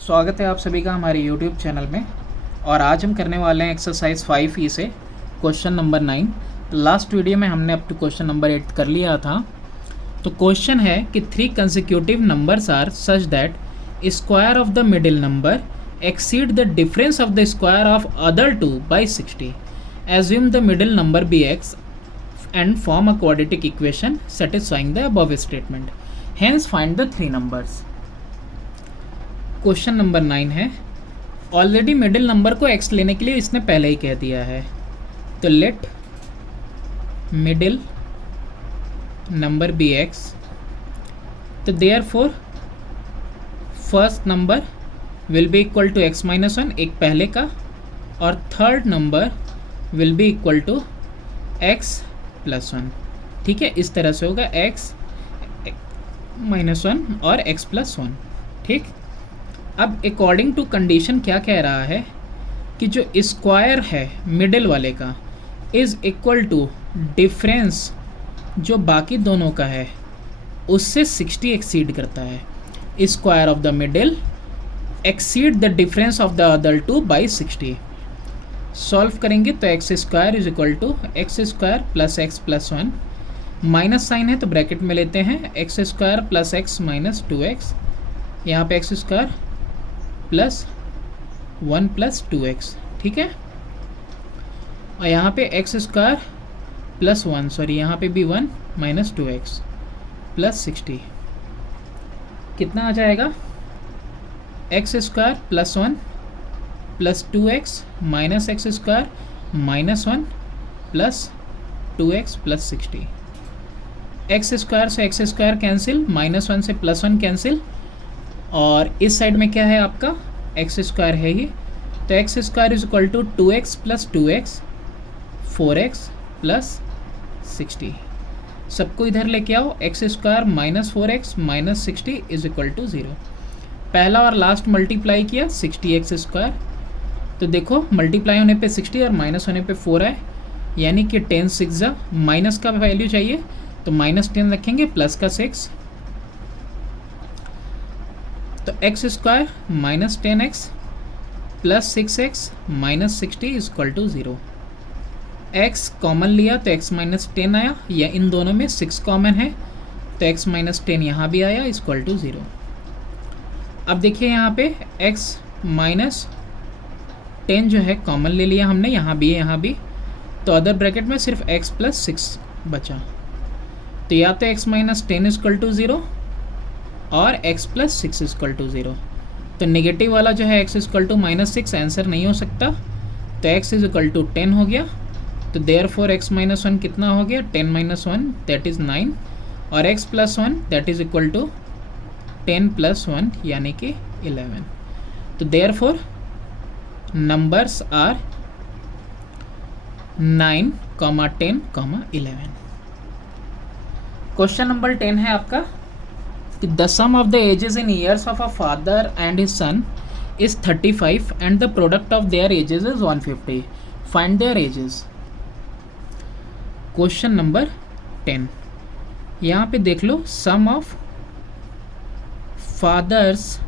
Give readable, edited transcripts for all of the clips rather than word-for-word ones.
स्वागत है आप सभी का हमारे YouTube चैनल में। और आज हम करने वाले हैं एक्सरसाइज 5E से क्वेश्चन नंबर 9। लास्ट वीडियो में हमने अप टू क्वेश्चन नंबर 8 कर लिया था। तो क्वेश्चन है कि 3 consecutive numbers are such that square of the middle number exceed the difference of the square of other two by 60। Assume the middle number be x and form a quadratic equation satisfying the above statement. Hence find the 3 numbers. Question number 9 है। Already middle number को x लेने के लिए इसने पहले ही कह दिया है। तो let middle number be x। तो therefore first number will be equal to x minus 1, एक पहले का, और third number will be equal to x plus 1। ठीक है, इस तरह से होगा x माइनस 1 और x प्लस 1। ठीक, अब अकॉर्डिंग टू कंडीशन क्या कह रहा है कि जो स्क्वायर है मिडिल वाले का इज़ इक्वल टू डिफरेंस जो बाकी दोनों का है उससे 60 एक्सीड करता है। Square of the middle exceed the difference of the other two by 60। Solve करेंगे तो x square is equal to x square plus x plus 1, minus sign है तो ब्रैकेट में लेते हैं x square plus x minus 2x, यहाँ पे x square plus 1 plus 2x। ठीक है, और यहाँ पे एक्स स्क्वायर प्लस 1, सॉरी यहाँ पे भी 1 माइनस 2x प्लस 60। कितना आ जाएगा? X square plus 1 plus 2x minus x square minus 1 plus 2x plus 60। X square से एक्स स्क्वायर कैंसिल, माइनस 1 से प्लस 1 कैंसिल, और इस साइड में क्या है आपका एक्स स्क्वायर है ही, तो x square is equal to 2x plus 2x 4x plus 60। सबको इधर लेके आओ, x square minus 4x minus 60 is equal to 0। पहला और लास्ट मल्टीप्लाई किया 60x स्क्वायर, तो देखो मल्टीप्लाई होने पे 60 और माइनस होने पे 4 है, यानी कि 10 6 माइनस का वैल्यू चाहिए तो माइनस 10 रखेंगे प्लस का 6, तो x square minus 10x plus 6x minus 60 is equal to 0। x common लिया तो x माइनस 10 आया, या इन दोनों में 6 कॉमन है तो x माइनस 10 यहाँ भी आया इज इक्वल टू 0। अब देखिए यहाँ पे x माइनस 10 जो है कॉमन ले लिया हमने, यहाँ भी है यहाँ भी, तो अदर ब्रैकेट में सिर्फ x प्लस 6 बचा, तो या तो x माइनस 10 इजकल टू 0 और x प्लस 6 इजकल टू 0। तो नेगेटिव वाला जो है x equal to minus 6 answer नहीं हो सकता, तो x इज इक्वल टू 10 हो गया। तो देयरफॉर x माइनस 1 कितना हो गया? 10 माइनस 1 दैट इज़ 9, और x plus 1 that is equal to 10 plus 1 यानी कि 11। तो therefore numbers are 9, 10, 11। Question number 10 है आपका कि the sum of the ages in years of a father and his son is 35 and the product of their ages is 150। Find their ages. Question number 10, यहाँ पे देख लो, sum of father's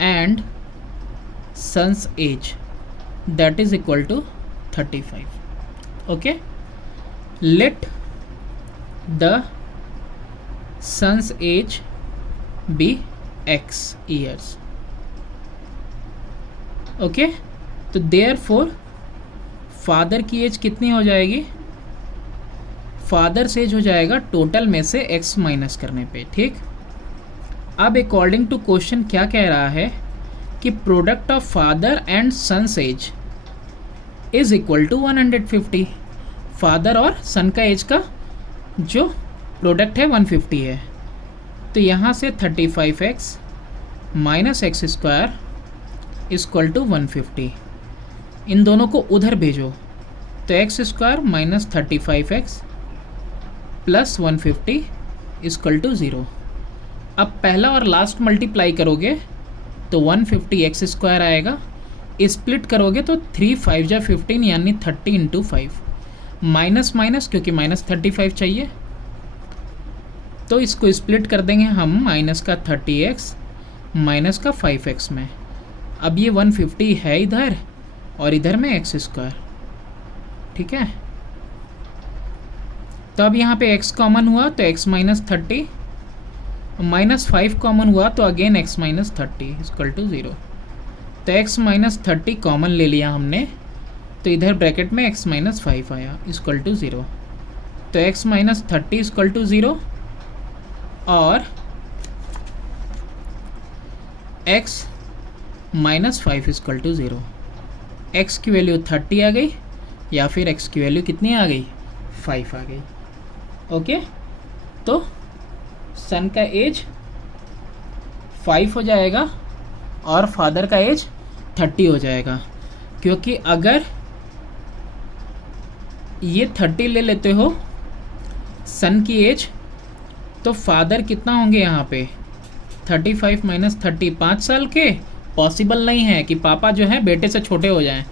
and son's age that is equal to 35. Okay, let the son's age be x years. Okay, तो therefore father की as कितनी हो जाएगी? Father से एज हो जाएगा टोटल में से x माइनस करने पे। ठीक, अब अकॉर्डिंग टू क्वेश्चन क्या कह रहा है कि product of father and sons age is equal to 150। Father और सन का एज का जो प्रोडक्ट है 150 है, तो यहाँ से 35x minus x square is equal to 150। इन दोनों को उधर भेजो तो x square minus 35x plus 150 is equal to 0। अब पहला और लास्ट मल्टीप्लाई करोगे तो 150x स्क्वायर आएगा, स्प्लिट करोगे तो 3 5 जा 15 यानी 30 इंटू 5, माइनस माइनस क्योंकि माइनस 35 चाहिए, तो इसको स्प्लिट कर देंगे हम, माइनस का 30x माइनस का 5x में। अब ये 150 है इधर और इधर में एक्स स्क्वायर, ठीक है। तो अब यहाँ पे x कॉमन हुआ तो x माइनस 30, माइनस 5 कॉमन हुआ तो again x minus 30 equal to 0। तो x माइनस 30 कॉमन ले लिया हमने, तो इधर ब्रैकेट में x माइनस 5 आया इक्वल टू 0। तो x माइनस 30 इक्वल टू 0 और x minus 5 equal to 0। x की वैल्यू 30 आ गई या फिर x की वैल्यू कितनी आ गई, 5 आ गई। ओके, तो सन का एज 5 हो जाएगा और फादर का एज 30 हो जाएगा, क्योंकि अगर ये 30 ले लेते हो सन की एज, तो फादर कितना होंगे यहाँ पे 35 माइनस 30, 5 साल के। पॉसिबल नहीं है कि पापा जो है बेटे से छोटे हो जाएं,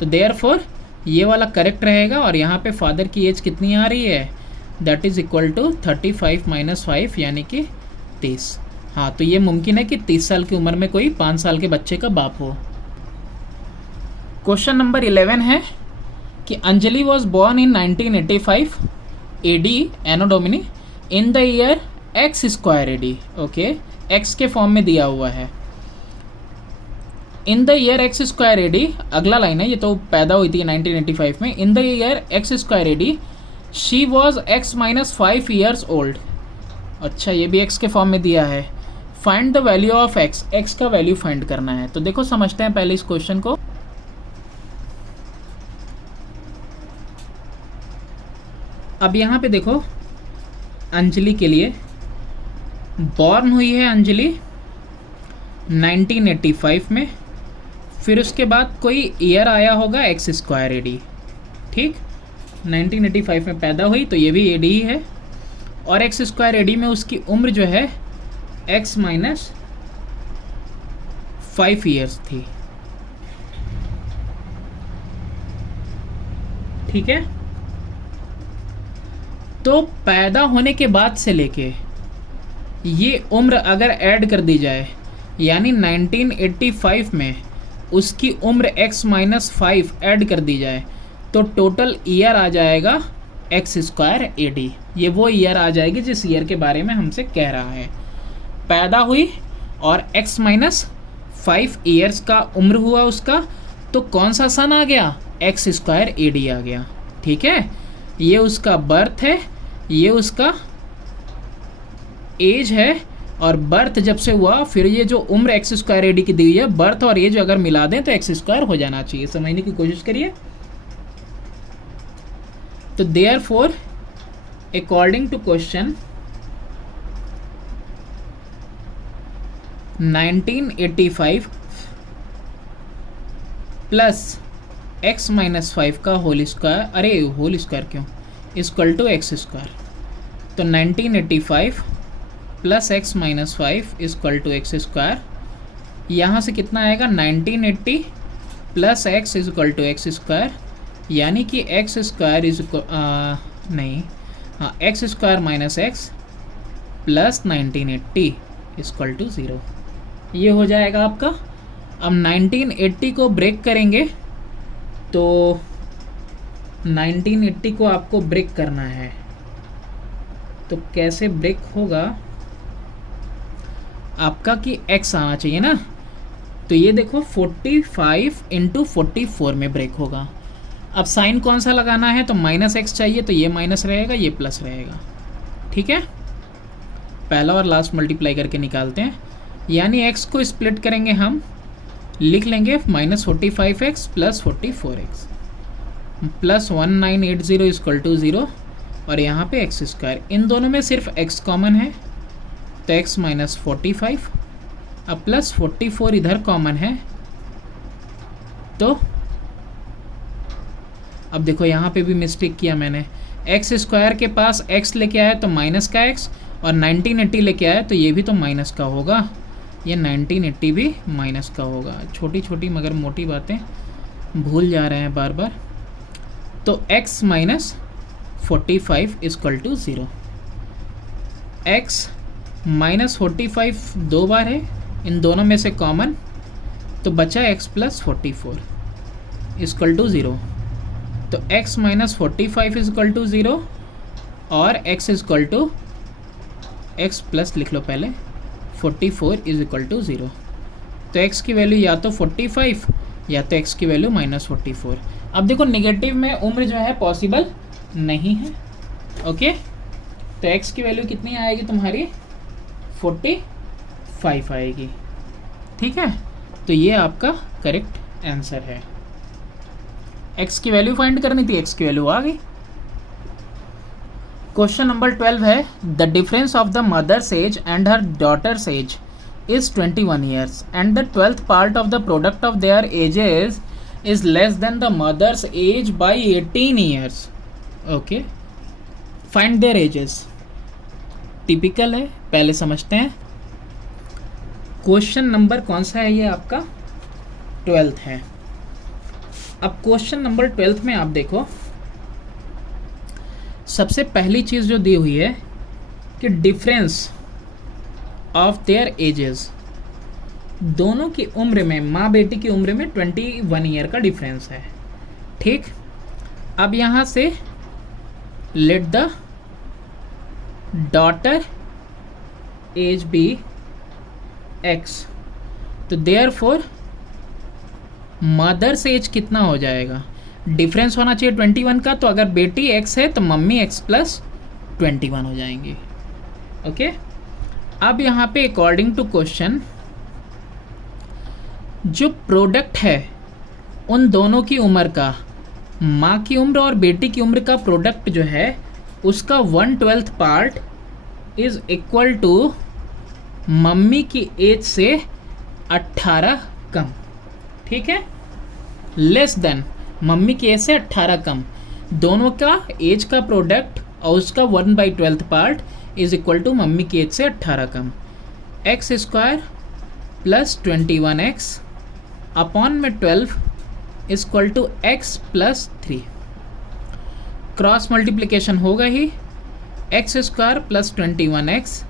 तो देयरफॉर ये वाला करेक्ट रहेगा। और यहाँ पे फादर की एज कितनी आ रही है, that is equal to 35 minus 5 यानी कि 30। हाँ, तो ये मुमकिन है कि 30 साल की उम्र में कोई 5 साल के बच्चे का बाप हो। क्वेश्चन नंबर 11 है कि Anjali was born in 1985 AD anno domini in the year x square AD। Okay, x के फॉर्म में दिया हुआ है। In the year x square AD, अगला लाइन है, ये तो पैदा हुई थी 1985 में। In the year x square AD she was x minus 5 years old. अच्छा, ये भी x के फॉर्म में दिया है। Find the value of x, x का वैल्यू फाइंड करना है। तो देखो समझते हैं पहले इस क्वेश्चन को। अब यहाँ पे देखो, अंजलि के लिए बॉर्न हुई है अंजलि 1985 में, फिर उसके बाद कोई ईयर आया होगा एक्स स्क्वायर AD, ठीक। 1985 में पैदा हुई तो ये भी AD ही है, और एक्स स्क्वायर AD में उसकी उम्र जो है x माइनस 5 ईयर्स थी, ठीक है। तो पैदा होने के बाद से लेके ये उम्र अगर ऐड कर दी जाए, यानी 1985 में उसकी उम्र x माइनस 5 ऐड कर दी जाए, तो टोटल ईयर आ जाएगा एक्स स्क्वायर AD। ये वो ईयर आ जाएगी जिस ईयर के बारे में हमसे कह रहा है। पैदा हुई और x माइनस 5 ईयर्स का उम्र हुआ उसका, तो कौन सा सन आ गया, एक्स स्क्वायर AD आ गया, ठीक है। ये उसका बर्थ है, ये उसका एज है, और बर्थ जब से हुआ फिर ये जो उम्र एक्स स्क्वायर AD की दी हुई है, बर्थ और एज अगर मिला दें तो एक्स स्क्वायर हो जाना चाहिए। समझने की कोशिश करिए। तो therefore according to question 1985 plus x minus 5 का होल स्क्वायर, अरे होल स्क्वायर क्यों, इक्वल टू एक्स स्क्वायर। तो 1985 plus x minus 5 equal to x square. यहाँ से कितना आएगा, 1980 plus x equal to x square, यानी कि एक्स स्क्वायर नहीं, हाँ, x square minus x plus 1980 equal to 0। ये हो जाएगा आपका। अब 1980 को ब्रेक करेंगे, तो 1980 को आपको ब्रेक करना है, तो कैसे ब्रेक होगा आपका कि x आना चाहिए ना। तो ये देखो 45 इंटू 44 में ब्रेक होगा। अब साइन कौन सा लगाना है, तो माइनस एक्स चाहिए, तो ये माइनस रहेगा, ये प्लस रहेगा, ठीक है। पहला और लास्ट मल्टीप्लाई करके निकालते हैं, यानी x को स्प्लिट करेंगे हम, लिख लेंगे minus 45x plus 44x plus 1980 equal to 0, और यहाँ पे एक्स स्क्वायर। इन दोनों में सिर्फ x कॉमन है, तो x माइनस 45, अब प्लस 44 इधर कॉमन है, तो अब देखो यहाँ पे भी मिस्टेक किया मैंने। एक्स स्क्वायर के पास x लेके आया तो माइनस का x, और 1980 लेके आया तो ये भी तो माइनस का होगा, ये 1980 भी माइनस का होगा। छोटी छोटी मगर मोटी बातें भूल जा रहे हैं बार बार। तो x minus 45 equal to 0। x minus 45 दो बार है, इन दोनों में से कॉमन, तो बचा x प्लस 44 इक्वल टू 0। तो x माइनस 45 इक्वल टू 0 और x equal to x plus लिख लो पहले 44 इज इक्वल टू 0। तो x की वैल्यू या तो 45 या तो x की वैल्यू माइनस 44। अब देखो नेगेटिव में उम्र जो है पॉसिबल नहीं है। ओके, तो x की वैल्यू कितनी आएगी तुम्हारी 45 आएगी। ठीक है, तो ये आपका करेक्ट आंसर है। x की वैल्यू फाइंड करनी थी, x की वैल्यू आ गई। क्वेश्चन नंबर 12 है the difference of the mother's age and her daughter's age is 21 years and the 12th part of the product of their ages is less than the mother's age by 18 years. Okay, find their ages. Typical है, पहले समझते हैं। Question number कौन सा है, ये आपका 12th है। अब क्वेश्चन नंबर 12th में आप देखो, सबसे पहली चीज़ जो दी हुई है कि डिफरेंस ऑफ देयर एजेस, दोनों की उम्र में, माँ बेटी की उम्र में 21 ईयर का डिफरेंस है। ठीक, अब यहाँ से let the daughter age be x, तो देयरफॉर मदर्स एज कितना हो जाएगा, डिफरेंस होना चाहिए 21 का, तो अगर बेटी x है तो मम्मी x प्लस 21 हो जाएंगी। ओके, अब यहाँ पे अकॉर्डिंग टू क्वेश्चन जो प्रोडक्ट है उन दोनों की उम्र का, माँ की उम्र और बेटी की उम्र का प्रोडक्ट जो है उसका 1/12 part is equal to mummy की एज से 18 कम। ठीक है, लेस देन मम्मी की एज से 18 कम, दोनों का एज का प्रोडक्ट और उसका 1/12 part is equal to mummy की एज से 18 कम। X square plus 21x upon में 12 equal to x plus 3। Cross multiplication होगा ही, x square plus 21x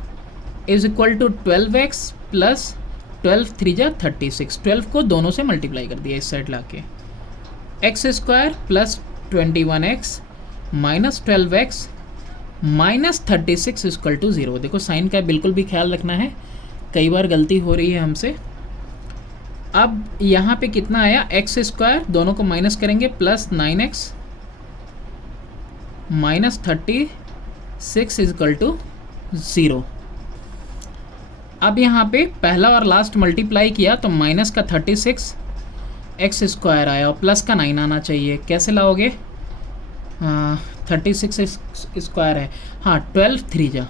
is equal to 12x plus 12 3 जा 36। 12 को दोनों से मल्टीप्लाई कर दिया इस साइड लाके, x square plus 21x minus 12x minus 36 equal to 0। देखो साइन का बिल्कुल भी ख्याल रखना है, कई बार गलती हो रही है हमसे। अब यहाँ पे कितना आया, एक्स स्क्वायर, दोनों को माइनस करेंगे, plus 9x minus 36 equal to 0। अब यहाँ पे पहला और लास्ट मल्टीप्लाई किया तो माइनस का 36 एक्स स्क्वायर आया और प्लस का 9 आना चाहिए। कैसे लाओगे, 36 स्क्वायर है, हाँ 12 3 जा,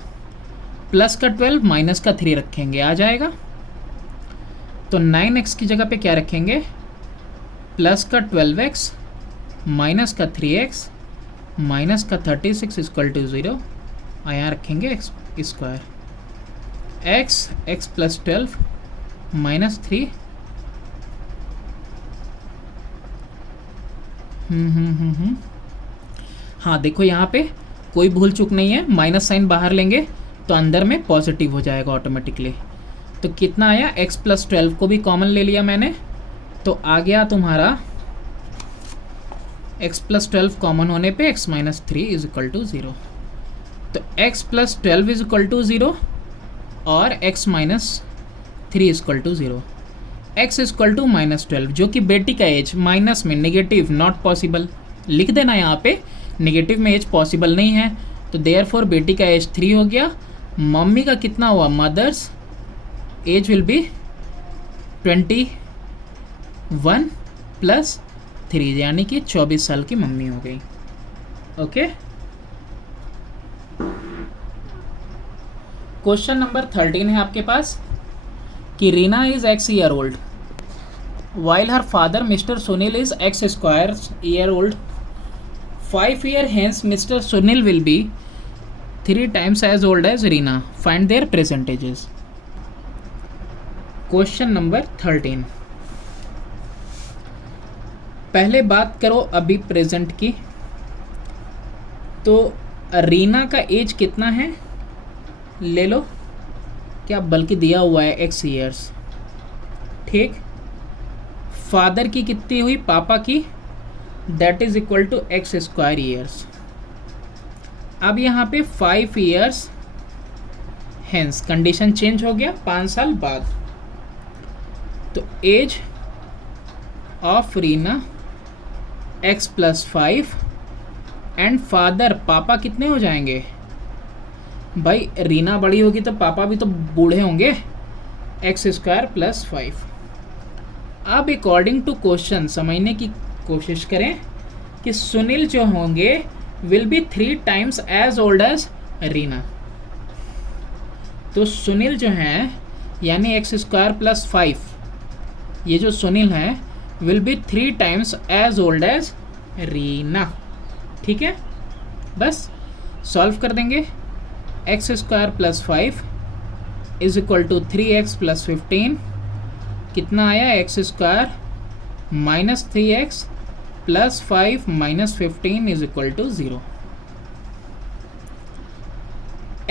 प्लस का 12 माइनस का 3 रखेंगे, आ जाएगा। तो 9x की जगह पे क्या रखेंगे, प्लस का 12x माइनस का 3x माइनस का 36 इक्वल टू 0, यहाँ रखेंगे x square, x plus 12 minus 3 हाँ देखो यहाँ पे कोई भूल चूक नहीं है, माइनस साइन बाहर लेंगे तो अंदर में पॉजिटिव हो जाएगा ऑटोमेटिकली। तो कितना आया, x प्लस 12 को भी कॉमन ले लिया मैंने, तो आ गया तुम्हारा x प्लस 12 कॉमन होने पे x minus 3 is equal to 0। तो x plus 12 is equal to 0 और x minus 3 is equal to 0। x is equal to minus 12 जो कि बेटी का एज, माइनस में नेगेटिव नॉट पॉसिबल, लिख देना यहाँ पे, नेगेटिव में एज पॉसिबल नहीं है, तो देयरफॉर बेटी का एज 3 हो गया। मम्मी का कितना हुआ, mother's age will be 21 plus 3 यानी कि 24 साल की मम्मी हो गई। ओके, क्वेश्चन नंबर 13 है आपके पास कि Reena is x year old while her father Mr. Sunil is x square year old. 5 years hence Mr. Sunil will be 3 times as old as Reena. Find their percentages. Question number 13, पहले बात करो अभी present की, तो रीना का as कितना है ले लो, क्या बल्कि दिया हुआ है x ईयर्स, ठीक। फादर की कितनी हुई, पापा की, that is equal to x square years. अब यहाँ पे 5 ईयर्स हेंस कंडीशन चेंज हो गया, 5 साल बाद। तो age of Reena x plus 5 and father, पापा कितने हो जाएंगे भाई, रीना बड़ी होगी तो पापा भी तो बूढ़े होंगे, एक्स स्क्वायर प्लस 5। अब अकॉर्डिंग टू क्वेश्चन समझने की कोशिश करें कि सुनील जो होंगे will be 3 times as old as Reena. तो सुनील जो हैं यानी एक्स स्क्वायर प्लस 5, ये जो सुनील हैं will be 3 times as old as Reena. ठीक है, बस सॉल्व कर देंगे। X square plus 5 is equal to 3x plus 15, कितना आया, x square minus 3x plus 5 minus 15 is equal to 0।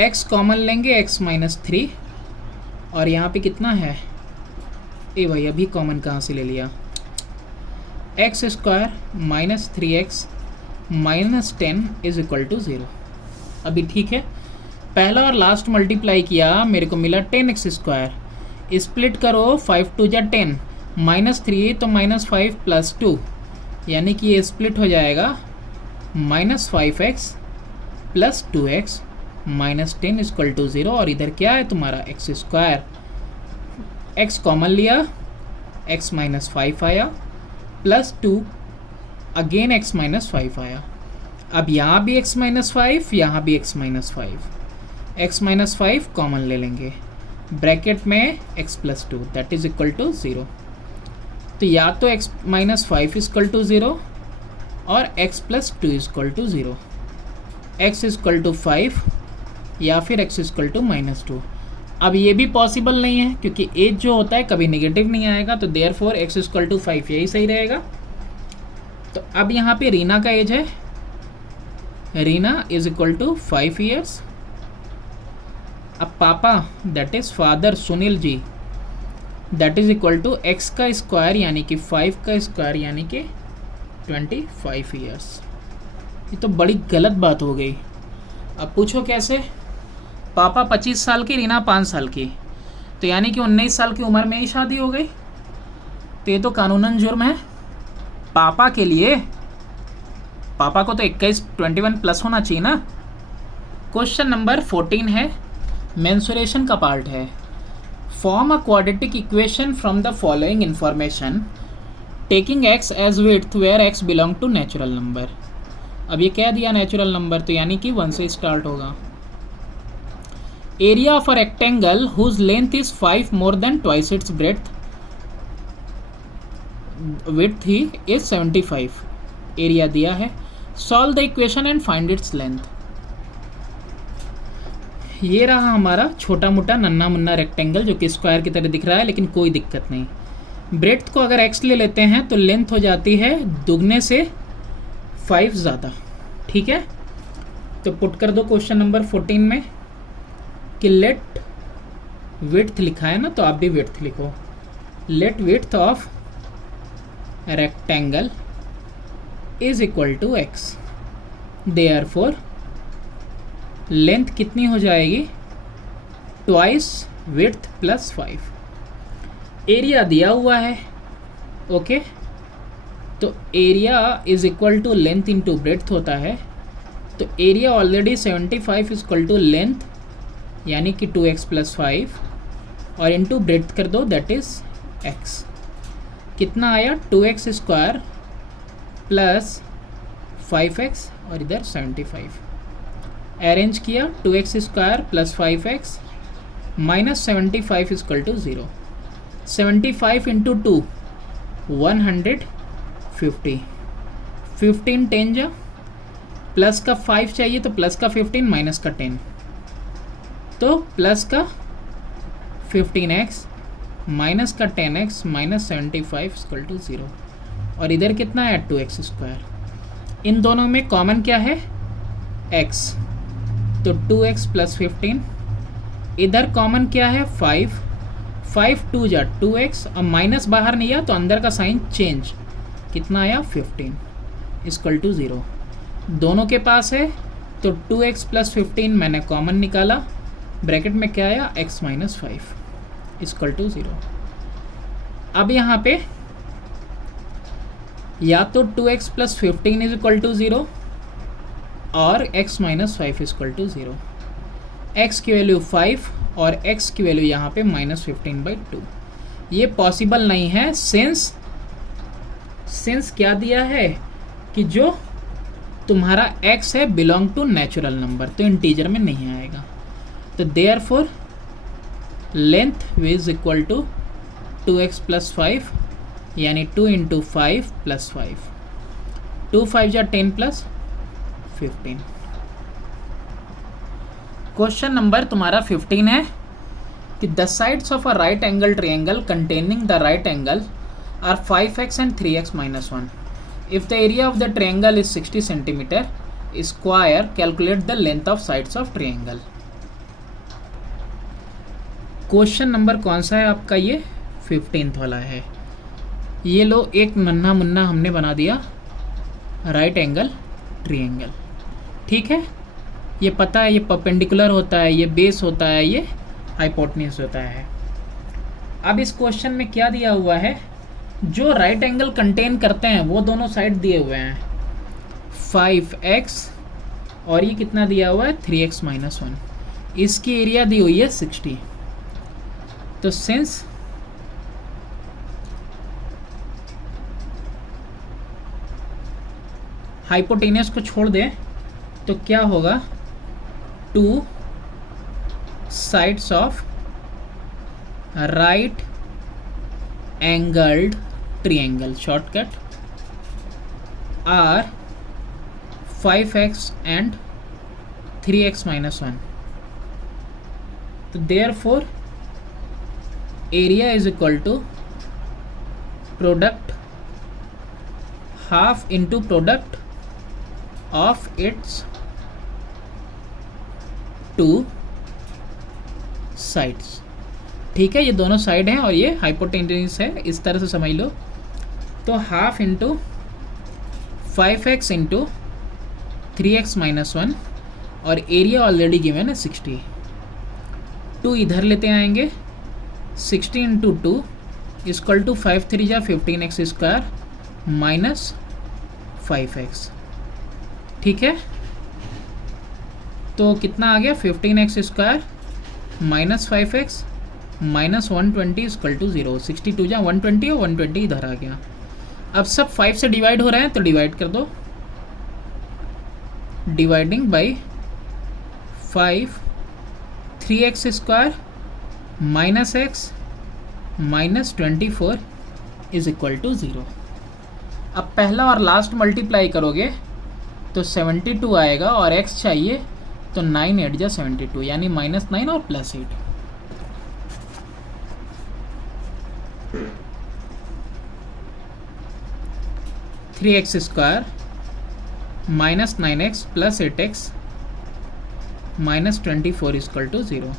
x common लेंगे, x माइनस 3, और यहाँ पे कितना है, ए भाई अभी कॉमन कहाँ से ले लिया, x square minus 3x minus 10 is equal to 0। अभी ठीक है, पहला और लास्ट मल्टीप्लाई किया, मेरे को मिला 10x स्क्वायर, स्प्लिट करो 5 टू जा 10, माइनस 3 तो माइनस 5 प्लस 2, यानी कि ये स्प्लिट हो जाएगा minus 5x plus 2x minus 10 equal to 0। और इधर क्या है तुम्हारा एक्स स्क्वायर, x कॉमन लिया, x माइनस 5 आया प्लस 2 अगेन x माइनस 5 आया। अब यहाँ भी x माइनस 5, यहाँ भी x minus 5, x minus 5 common ले लेंगे, ब्रैकेट में x plus 2 that is equal to 0। तो या तो x माइनस 5 इक्वल टू 0 और x plus 2 equal to 0, x equal to 5 या फिर x इक्वल टू माइनस 2। अब ये भी पॉसिबल नहीं है क्योंकि एज जो होता है कभी नेगेटिव नहीं आएगा, तो देयरफॉर x इक्वल टू 5 यही सही रहेगा। तो अब यहाँ पे रीना का एज है, Reena is equal to 5 years. अब पापा that is father Sunil ji, that is equal to x का स्क्वायर यानी कि 5 का स्क्वायर यानी कि 25 ईयर्स। ये तो बड़ी गलत बात हो गई। अब पूछो कैसे, पापा 25 साल की, रीना 5 साल की, तो यानी कि 19 साल की उम्र में ही शादी हो गई, तो ये तो कानूनन जुर्म है। पापा के लिए, पापा को तो 21 प्लस होना चाहिए ना। क्वेश्चन नंबर 14 है, मेंसुरेशन का पार्ट है। Form a quadratic equation from the following information taking x as width where x belong to natural number. अब ये कह दिया नेचुरल नंबर, तो यानी कि 1 से स्टार्ट होगा। Area of a rectangle whose length is 5 more than twice its breadth, width he is 75, area दिया है। Solve the equation and find its length. ये रहा हमारा छोटा मोटा नन्ना मुन्ना रेक्टेंगल जो कि स्क्वायर की तरह दिख रहा है, लेकिन कोई दिक्कत नहीं। ब्रेड्थ को अगर x ले लेते हैं तो लेंथ हो जाती है दुगने से 5 ज़्यादा। ठीक है, तो पुट कर दो क्वेश्चन नंबर 14 में कि लेट विड्थ लिखा है ना, तो आप भी विड्थ लिखो। Let width of rectangle is equal to x, therefore length कितनी हो जाएगी, ट्वाइस विड्थ प्लस 5। एरिया दिया हुआ है, ओके, तो area is equal to length into breadth होता है। तो area already 75 equal to length यानी कि 2x प्लस 5 और इंटू ब्रेड्थ कर दो दैट इज x। कितना आया, 2x स्क्वायर प्लस 5x और इधर 75। अरेंज किया, 2x square plus 5x minus 75 equal to 0। 75 into 2 150, 15 10 जा, प्लस का 5 चाहिए तो प्लस का 15 माइनस का 10, तो प्लस का 15x माइनस का 10x माइनस 75 इक्वल टू 0। और इधर कितना है, 2x स्क्वायर। इन दोनों में कॉमन क्या है, x, तो 2x प्लस 15। इधर कॉमन क्या है, 5, 5 2 जा 2x, और माइनस बाहर नहीं आया तो अंदर का साइन चेंज, कितना आया 15 इक्वल टू 0। दोनों के पास है तो 2x प्लस 15 मैंने कॉमन निकाला, ब्रैकेट में क्या आया x माइनस 5 इक्वल टू 0। अब यहाँ पे या तो 2x plus 15 is equal to 0 और x minus 5 equal to 0। x की वैल्यू 5 और x की वैल्यू यहाँ पे -15/2। ये पॉसिबल नहीं है सिंस क्या दिया है कि जो तुम्हारा x है बिलोंग टू नेचुरल नंबर, तो इंटीजर में नहीं आएगा। तो therefore length is equal to 2x plus 5 यानी 2 इंटू 5 प्लस 5, 2 5 जा 10 प्लस 15। क्वेश्चन नंबर तुम्हारा 15 है कि the sides of a right angle triangle containing the right angle are 5x and 3x minus 1. If the area of the triangle is 60 centimeter square, calculate the length of sides of triangle. Question number कौन सा है आपका? ये 15th वाला है। ये लो एक नन्हा मुन्ना हमने बना दिया राइट एंगल ट्रायंगल, ठीक है। ये पता है ये परपेंडिकुलर होता है, ये बेस होता है, ये हाइपोटेन्यूज होता है। अब इस क्वेश्चन में क्या दिया हुआ है, जो राइट एंगल कंटेन करते हैं वो दोनों साइड दिए हुए हैं 5x और ये कितना दिया हुआ है 3x माइनस 1। इसकी एरिया दी हुई है 60। तो सिंस हाइपोटेनियस को छोड़ दें तो क्या होगा, 2 sides of right angled triangle shortcut are 5x and 3x minus 1. तो therefore area is equal to product half into product of its two sides, ठीक है। ये दोनों साइड हैं और ये हाइपोटेन्यूज है, इस तरह से समझ लो। तो half into 5x into 3x minus 1 और एरिया ऑलरेडी गिवन है 60। 2 इधर लेते आएंगे, 60 इंटू 2 इक्वल टू 5 3 जा 15x स्क्वायर माइनस 5x, ठीक है। तो कितना आ गया 15x square minus 5x minus 120 equal to 0। 62 जा 120 और 120 इधर आ गया। अब सब 5 से डिवाइड हो रहे हैं तो डिवाइड कर दो, dividing by 5 3x square minus x minus 24 is equal to 0। अब पहला और लास्ट मल्टीप्लाई करोगे तो 72 आएगा और x चाहिए तो 9 8 जा 72 यानी -9 और +8। Three x square minus 9x plus 8x minus 24 equal to 0।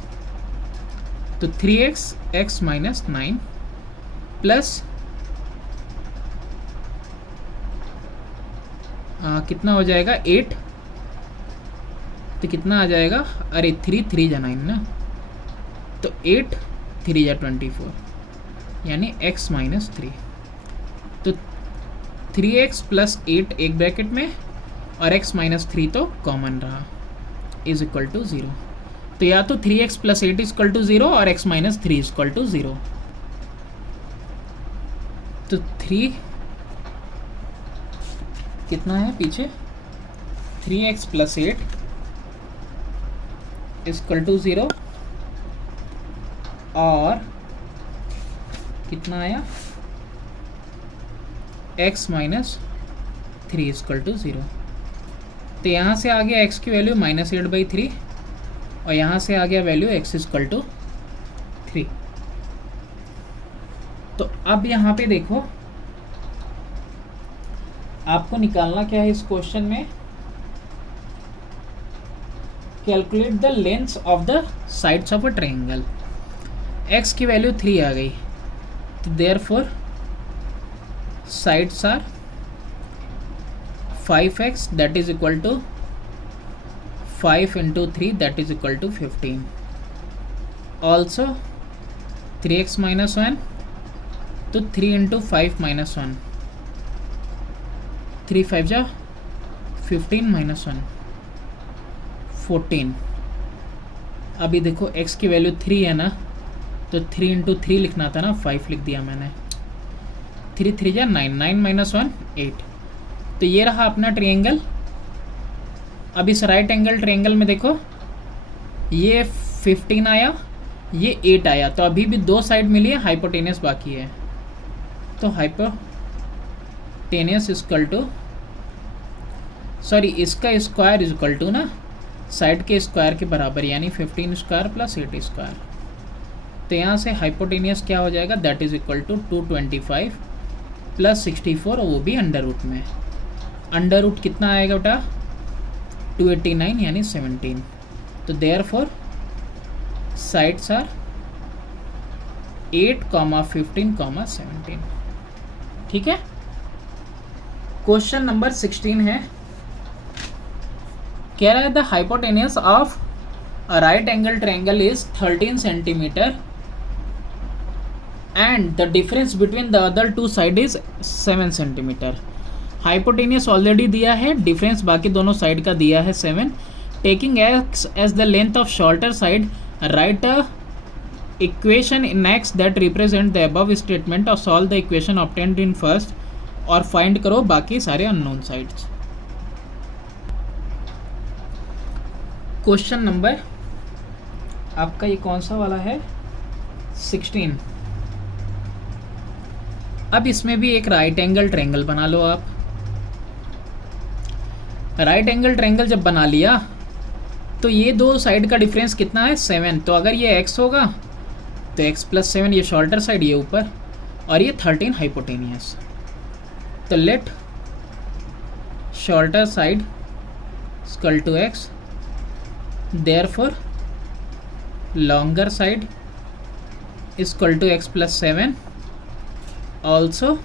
तो 3x x माइनस 9 प्लस कितना हो जाएगा 8, तो कितना आ जाएगा, अरे 3 3 जा 9 ना, तो 8 3 जा 24 यानी x माइनस 3। तो 3x प्लस 8 एक ब्रैकेट में और x माइनस 3 तो कॉमन रहा, इज इक्वल टू 0। तो या तो 3x प्लस 8 इक्वल टू 0 और x माइनस 3 इक्वल टू 0। तो 3 कितना है पीछे, 3x प्लस 8 इक्वल टू 0 और कितना आया x माइनस 3 इक्वल टू 0। तो यहाँ से आ गया x की वैल्यू -8/3 और यहाँ से आ गया वैल्यू x इक्वल टू 3। तो अब यहाँ पे देखो आपको निकालना क्या है इस क्वेश्चन में, calculate the lengths of the sides of a triangle. x की वैल्यू 3 आ गई, तो therefore sides are 5x that is equal to 5 into 3 that is equal to 15. Also 3x minus 1, तो 3 इंटू 5 माइनस 1, 3 5 जा 15 माइनस 1 14. अभी देखो x की value 3 है ना, तो 3 इंटू 3 लिखना था ना, 5 लिख दिया मैंने. 3 3 जा 9, 9 माइनस 1 8. तो ये रहा अपना ट्रायंगल. अब इस राइट एंगल ट्रायंगल में देखो, ये 15 आया, ये 8 आया, तो अभी भी 2 साइड मिली है, हाइपोटेनियस बाकी है. तो हाइपोटेनियस इक्वल टू, सॉरी इसका स्क्वायर इज इक्वल टू ना साइड के स्क्वायर के बराबर, यानी 15 स्क्वायर प्लस 8 स्क्वायर. तो यहाँ से हाइपोटेनियस क्या हो जाएगा, that is equal to 225 plus 64, वो भी अंडर रूट में. अंडर रूट कितना आएगा बेटा, 289 यानी 17. तो देयरफॉर साइड्स आर 8, 15, 17. ठीक है. क्वेश्चन नंबर 16 है, कह रहा है the hypotenuse of a right angle triangle is 13 centimetre and the difference between the other two side is 7 centimetre. Hypotenuse already दिया है, डिफरेंस बाकी दोनों साइड का दिया है 7. Taking x as the length of shorter side, write a equation in x that represent the above statement और solve the equation obtained in first, और find करो बाकी सारे अननोन साइड्स. क्वेश्चन नंबर आपका ये कौन सा वाला है, 16. अब इसमें भी एक राइट एंगल ट्रायंगल बना लो आप. राइट एंगल ट्रायंगल जब बना लिया तो ये दो साइड का डिफरेंस कितना है, 7. तो अगर ये x होगा तो x प्लस 7, ये शॉर्टर साइड ये ऊपर, और ये 13 हाइपोटेनियस. तो let shorter side equal to x, therefore longer side is equal to x plus 7. Also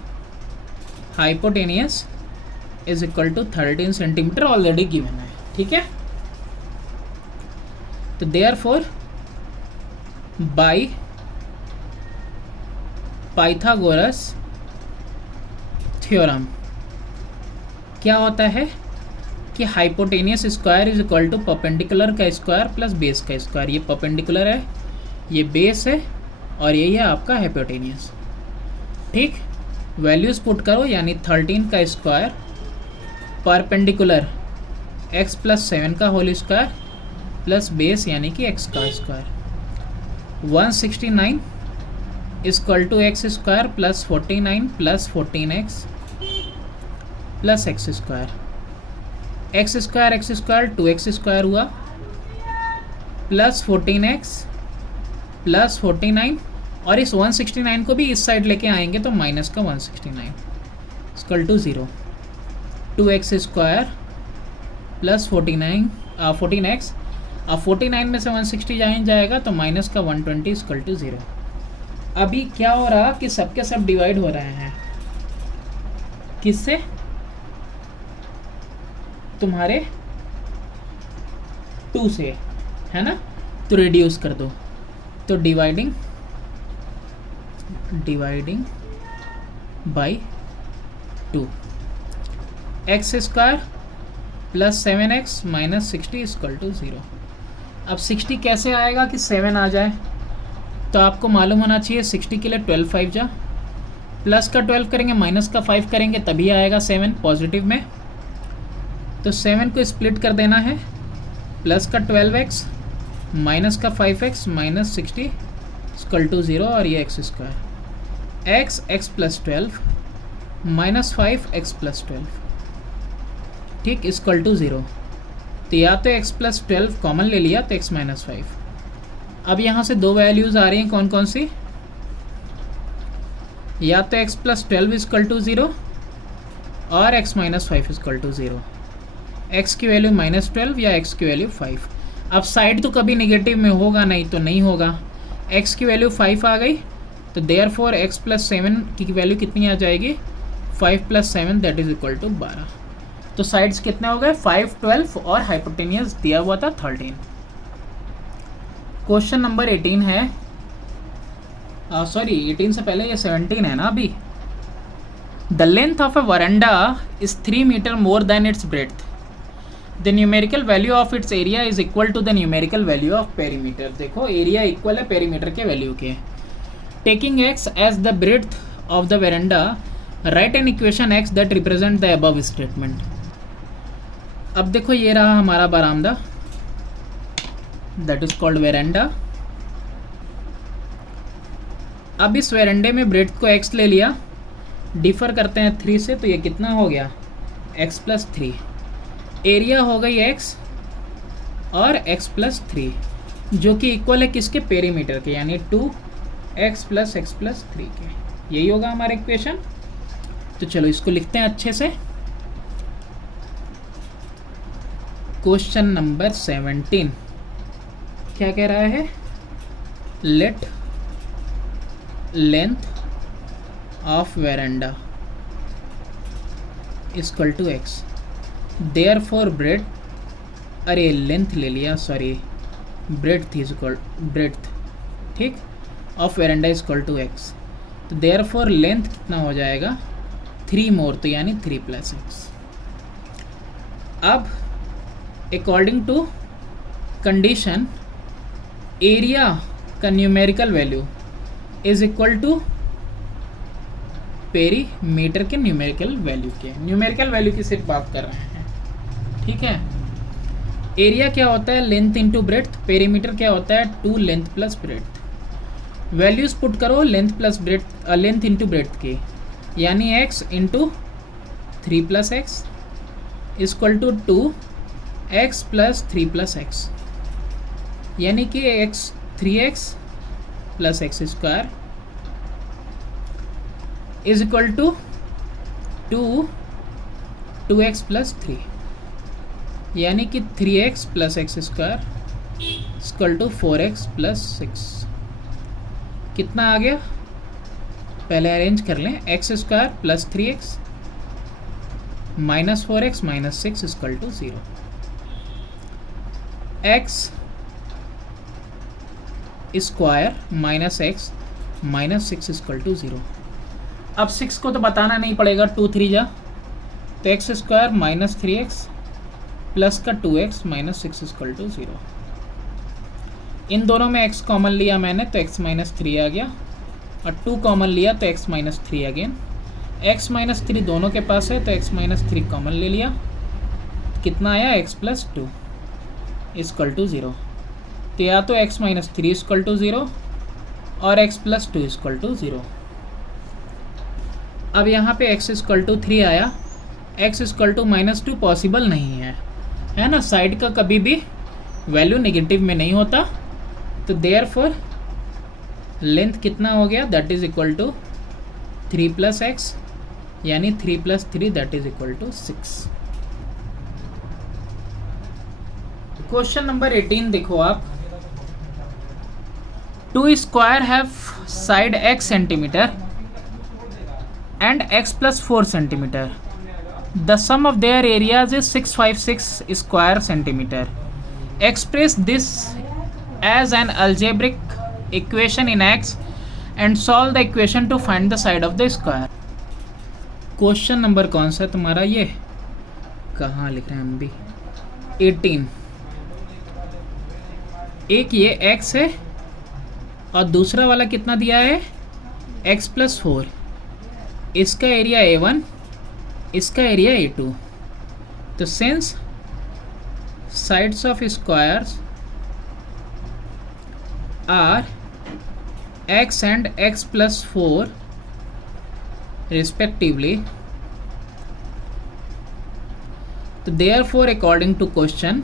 hypotenuse is equal to 13 centimetre already given है. ठीक है. तो therefore by पाइथागोरस थ्योरम क्या होता है कि hypotenuse square is equal to perpendicular का square plus base का स्क्वायर. ये परपेंडिकुलर है, ये बेस है, और यही है आपका हाइपोटेनियस. ठीक. वैल्यूज पुट करो, यानी 13 का स्क्वायर परपेंडिकुलर x प्लस 7 का होल स्क्वायर प्लस बेस यानी कि x का square. 169 equal to x square plus 49 plus 14x plus x square. X square 2x square हुआ प्लस 14x प्लस 49, और इस 169 को भी इस साइड लेके आएंगे तो माइनस का 169 equal to 0. 2x square plus 14x, अब 49 में से 160 जाएगा तो माइनस का 120 इक्वल टू 0. अभी क्या हो रहा कि सबके सब डिवाइड हो रहे हैं, किससे, तुम्हारे 2 से, है ना. तो रिड्यूस कर दो, तो dividing by 2. X square plus 7x minus 60 equal to 0. अब 60 कैसे आएगा कि 7 आ जाए, तो आपको मालूम होना चाहिए 60 के लिए 12 5 जा, प्लस का 12 करेंगे माइनस का 5 करेंगे तभी आएगा 7 पॉजिटिव में. तो 7 को स्प्लिट कर देना है, प्लस का 12x माइनस का 5x माइनस 60 इक्वल टू 0, और ये x square x plus 12 minus 5x plus 12, ठीक, इक्वल टू 0. तो या तो x प्लस 12 कॉमन ले लिया तो x माइनस 5. अब यहाँ से दो वैल्यूज़ आ रही हैं, कौन कौन सी, या तो x प्लस 12 इक्वल टू 0 और x minus 5 equal to 0. x की वैल्यू माइनस 12 या x की वैल्यू 5. अब साइड तो कभी नेगेटिव में होगा नहीं तो नहीं होगा, x की वैल्यू 5 आ गई, तो देयरफॉर x प्लस 7 की वैल्यू कितनी आ जाएगी, 5 plus 7 that is equal to 12। तो साइड्स कितने हो गए, 5, 12 और हाइपोटेनियस दिया हुआ था 13। क्वेश्चन नंबर 18 है, सॉरी 18 से पहले ये 17 है ना अभी। The length of a veranda is 3 metre more than its breadth. The numerical value of its area is equal to the numerical value of perimeter. देखो एरिया इक्वल है पेरीमीटर के वैल्यू के। Taking x as the breadth of the veranda, write an equation x that represent the above statement. अब देखो ये रहा हमारा बरामदा, दैट इज कॉल्ड वेरेंडा। अब इस वेरेंडे में ब्रेड्थ को x ले लिया, डिफर करते हैं 3 से, तो ये कितना हो गया, x प्लस 3। एरिया हो गई x और x प्लस 3, जो कि इक्वल है किसके, पेरीमीटर के, यानी 2x प्लस x प्लस 3 के। यही होगा हमारा इक्वेशन। तो चलो इसको लिखते हैं अच्छे से। क्वेश्चन नंबर 17 क्या कह रहा है, let length of veranda equal to x, therefore bread, अरे लेंथ ले लिया, सॉरी ब्रेड्थ इक्वल ब्रेड्थ, ठीक, of veranda equal to x। तो देयरफॉर लेंथ कितना हो जाएगा, 3 मोर, तो यानी 3 प्लस x। अब अकॉर्डिंग टू कंडीशन एरिया का numerical value is equal to perimeter के न्यूमेरिकल वैल्यू के। न्यूमेरिकल वैल्यू की सिर्फ बात कर रहे हैं, ठीक है। एरिया क्या होता है, लेंथ इंटू ब्रेड्थ। पेरीमीटर क्या होता है, 2 length plus breadth. Values put करो length plus breadth, length into breadth की, यानी x into 3 plus x equal to 2x plus 3 plus x, यानी कि x 3x plus x square is equal to 2x plus 3, यानी कि 3x plus x square equal to 4x plus 6। कितना आ गया, पहले अरेंज कर लें, x square plus 3x minus 4x minus 6 equal to 0। x square minus x minus 6 equal to 0। अब 6 को तो बताना नहीं पड़ेगा, 2 3 जा, तो x square minus 3x plus का 2x माइनस 6 इक्वल टू 0। इन दोनों में x कॉमन लिया मैंने, तो x माइनस 3 आ गया, और 2 कॉमन लिया तो x minus 3 again. x minus 3 दोनों के पास है, तो x माइनस 3 कॉमन ले लिया, कितना आया, x प्लस 2 इक्वल टू 0। तो या तो x माइनस 3 इक्वल टू 0 और x प्लस 2 इक्वल टू 0। अब यहाँ पे x इक्वल टू 3 आया, x equal to minus 2 possible नहीं है ना, साइड का कभी भी वैल्यू नेगेटिव में नहीं होता। तो देयरफॉर लेंथ कितना हो गया, that is equal to 3 plus x, यानी 3 plus 3 that is equal to 6। Question number 18 देखो आप, 2 square have side x centimetre and x plus 4 centimeter. The sum of their areas is 656 square centimeter. Express this as an algebraic equation in x and solve the equation to find the side of the square. Question number कौन सा तुम्हारा, ये कहाँ लिख रहे हैं हम भी, 18। एक ये x है और दूसरा वाला कितना दिया है, x प्लस 4। इसका एरिया A1, इसका एरिया A2। तो since sides of squares are x and x plus 4 respectively, तो देयरफॉर अकॉर्डिंग टू क्वेश्चन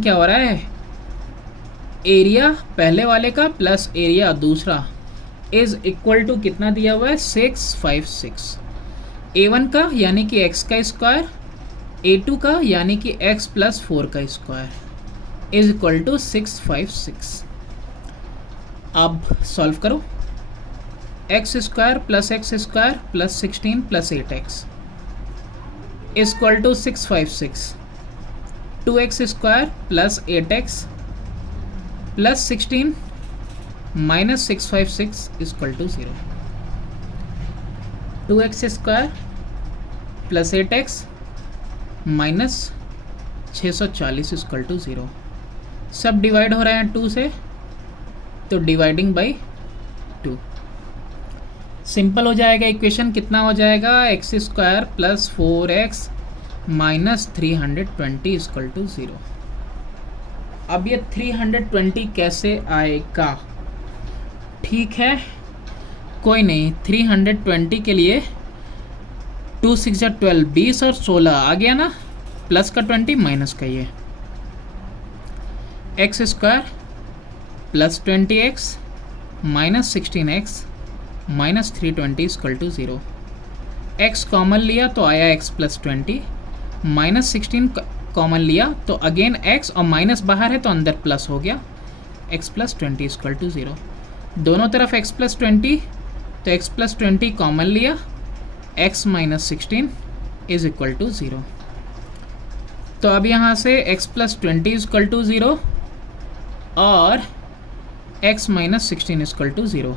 क्या हो रहा है, एरिया पहले वाले का प्लस एरिया दूसरा इज इक्वल टू कितना दिया हुआ है, 656। A1 का यानी कि x का स्क्वायर, A2 का यानी कि x प्लस 4 का स्क्वायर। Is equal to 656। अब सॉल्व करो। X square plus x square plus 16 plus 8x is equal to 656। 2x square plus 8x plus 16 minus 656 is equal to 0। 2x square plus 8x minus 640 is equal to 0। सब divide हो रहे हैं 2 से, तो dividing by 2 simple हो जाएगा। Equation कितना हो जाएगा, x square plus 4x minus 320 equal to 0। अब ये 320 कैसे आएगा? ठीक है, कोई नहीं, 320 के लिए 2 6 12, 20 और 16 आ गया ना, प्लस का 20 माइनस का ये x square plus 20x minus 16x minus 320 equal to 0। x common लिया तो आया x प्लस 20, माइनस 16 कॉमन लिया तो अगेन x और माइनस बाहर है तो अंदर प्लस हो गया, x प्लस 20 इक्वल टू 0। दोनों तरफ x प्लस 20, तो x प्लस 20 कॉमन लिया, x minus 16 is equal to 0। तो अब यहाँ से x प्लस 20 इक्वल टू 0 और x minus 16 equal to 0।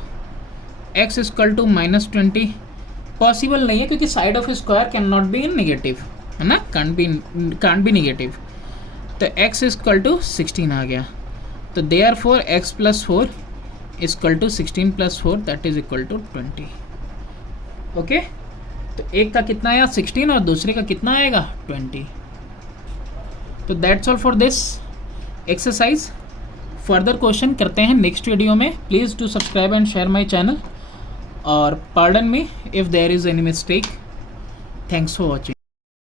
x equal to minus 20 possible नहीं है क्योंकि side of square can not be in negative, है ना, कांट बी नेगेटिव। तो x इक्वल टू 16 आ गया, तो therefore x plus 4 equal to 16 plus 4 that is equal to 20। Okay, तो एक का कितना आया 16 और दूसरे का कितना आएगा 20। तो that's all for this exercise. Further question करते हैं नेक्स्ट वीडियो में। Please do subscribe and share my channel और pardon me if there is any mistake. Thanks for watching.